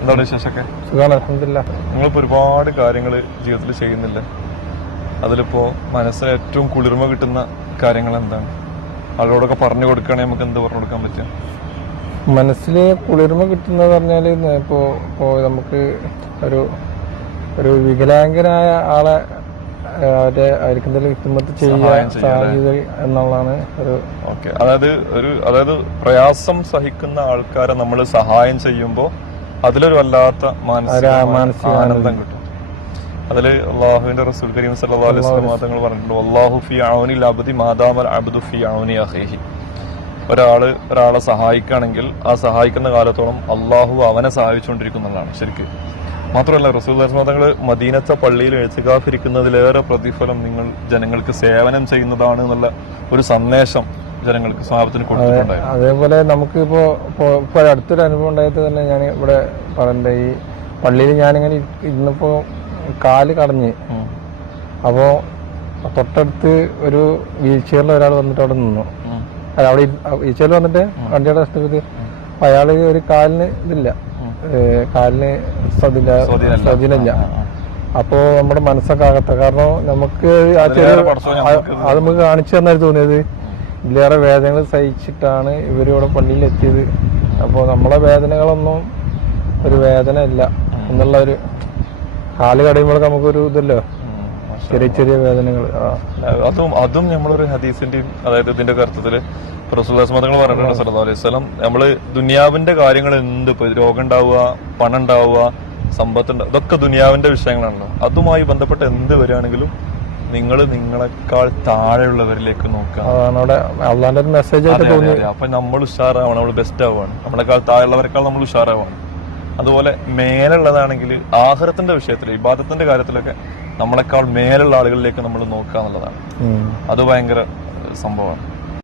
എന്താണ് വിശേഷമൊക്കെ? നിങ്ങളിപ്പോ ഒരുപാട് കാര്യങ്ങൾ ജീവിതത്തിൽ ചെയ്യുന്നില്ല, അതിലിപ്പോ മനസ്സിന് ഏറ്റവും കുളിർമ കിട്ടുന്ന കാര്യങ്ങൾ എന്താണ്? ആളുകളോടൊക്കെ പറഞ്ഞു കൊടുക്കുകയാണെങ്കിൽ നമുക്ക് എന്ത് പറഞ്ഞു കൊടുക്കാൻ പറ്റുക? മനസ്സില് കുളിർമ കിട്ടുന്നത് പറഞ്ഞാല് ഇപ്പോ നമുക്ക് ഒരു വികലാംഗനായ ആളെ അവർക്ക് എന്തെങ്കിലും ഹിദ്മത്ത് ചെയ്യുക എന്നുള്ളതാണ് ഒരു. ഓക്കെ, അതായത് പ്രയാസം സഹിക്കുന്ന ആൾക്കാരെ നമ്മൾ സഹായം ചെയ്യുമ്പോൾ അതിലൊരു വല്ലാത്ത മാനസിക ആനന്ദം കിട്ടും. അതില് അള്ളാഹുവിന്റെ റസൂൽ കരീം സല്ലല്ലാഹു അലൈഹി വസല്ലം തങ്ങൾ പറഞ്ഞിട്ടുണ്ട്, വല്ലാഹു ഫീ ഔനിൽ അബ്ദി മാദാമൽ അബ്ദു ഫീ ഔനി അഖീഹി. ഒരാളെ സഹായിക്കുകയാണെങ്കിൽ ആ സഹായിക്കുന്ന കാലത്തോളം അള്ളാഹു അവനെ സഹായിച്ചുകൊണ്ടിരിക്കുന്നതാണ് ശരിക്കും. മാത്രമല്ല റസൂൽ തങ്ങൾ മദീനത്തെ പള്ളിയിൽ എഴുത്തുകാഫിരിക്കുന്നതിലേറെ പ്രതിഫലം നിങ്ങൾ ജനങ്ങൾക്ക് സേവനം ചെയ്യുന്നതാണ് എന്നുള്ള ഒരു സന്ദേശം ജനങ്ങൾക്ക് സ്വഭാവത്തിന് കൊടുത്തിട്ടുണ്ടായിരുന്നു. അതേപോലെ നമുക്ക് ഇപ്പോ അടുത്തൊരു അനുഭവം ഉണ്ടായത് തന്നെ ഞാൻ ഇവിടെ പറയണ്ട, ഈ പള്ളിയിൽ ഞാനിങ്ങനെ ഇന്നിപ്പോ കാല് കടഞ്ഞ്, അപ്പോ തൊട്ടടുത്ത് ഒരു വീൽ ചെയറിൽ ഒരാൾ വന്നിട്ട് അവിടെ നിന്നു. അവിടെ വീൽ ചെയറിൽ വന്നിട്ട് വണ്ടിയുടെ കഷ്ടപ്പെട്ട് അയാള് ഒരു കാലിന് ഇതില്ല, കാലിന് സ്വാധീനമില്ല. അപ്പോ നമ്മുടെ മനസ്സൊക്കെ ആകട്ടെ, കാരണം നമുക്ക് അത് നമുക്ക് കാണിച്ചു തന്നായി തോന്നിയത് ഇതിലേറെ വേദനകൾ സഹിച്ചിട്ടാണ് ഇവരിവിടെ പള്ളിയിൽ എത്തിയത്. അപ്പോ നമ്മളെ വേദനകളൊന്നും ഒരു വേദന ഇല്ല എന്നുള്ള ഒരു കാല് കടയുമ്പോൾ നമുക്കൊരു ഇതല്ലോ, ചെറിയ ചെറിയ വേദനകൾ. അതും നമ്മളൊരു ഹദീസിന്റെയും അതായത് ഇതിന്റെ അർത്ഥത്തില് റസൂലുള്ളാഹി പറഞ്ഞിട്ടുണ്ട് സല്ലല്ലാഹു അലൈഹി വസല്ലം, നമ്മള് ദുനിയാവിന്റെ കാര്യങ്ങൾ എന്ത്, ഇപ്പൊ രോഗം ഉണ്ടാവുക, പണം ഉണ്ടാവുക, സമ്പത്ത് ഉണ്ടാവുക, ഇതൊക്കെ ദുനിയാവിന്റെ വിഷയങ്ങളാണല്ലോ. അതുമായി ബന്ധപ്പെട്ട് എന്ത് വരികയാണെങ്കിലും നിങ്ങൾ നിങ്ങളെക്കാൾ താഴെയുള്ളവരിലേക്ക് നോക്കുക. അപ്പൊ നമ്മൾ ഉഷാറാവണം, നമ്മൾ ബെസ്റ്റ് ആവുകയാണ്. നമ്മളെക്കാൾ താഴെയുള്ളവരെക്കാൾ നമ്മൾ ഉഷാറാവാണ്. അതുപോലെ മേലുള്ളതാണെങ്കിൽ ആഖിറത്തിന്റെ വിഷയത്തിൽ, ഇബാദത്തിന്റെ കാര്യത്തിലൊക്കെ നമ്മളെക്കാൾ മേലുള്ള ആളുകളിലേക്ക് നമ്മൾ നോക്കുക എന്നുള്ളതാണ്. അത് ഭയങ്കര സംഭവമാണ്.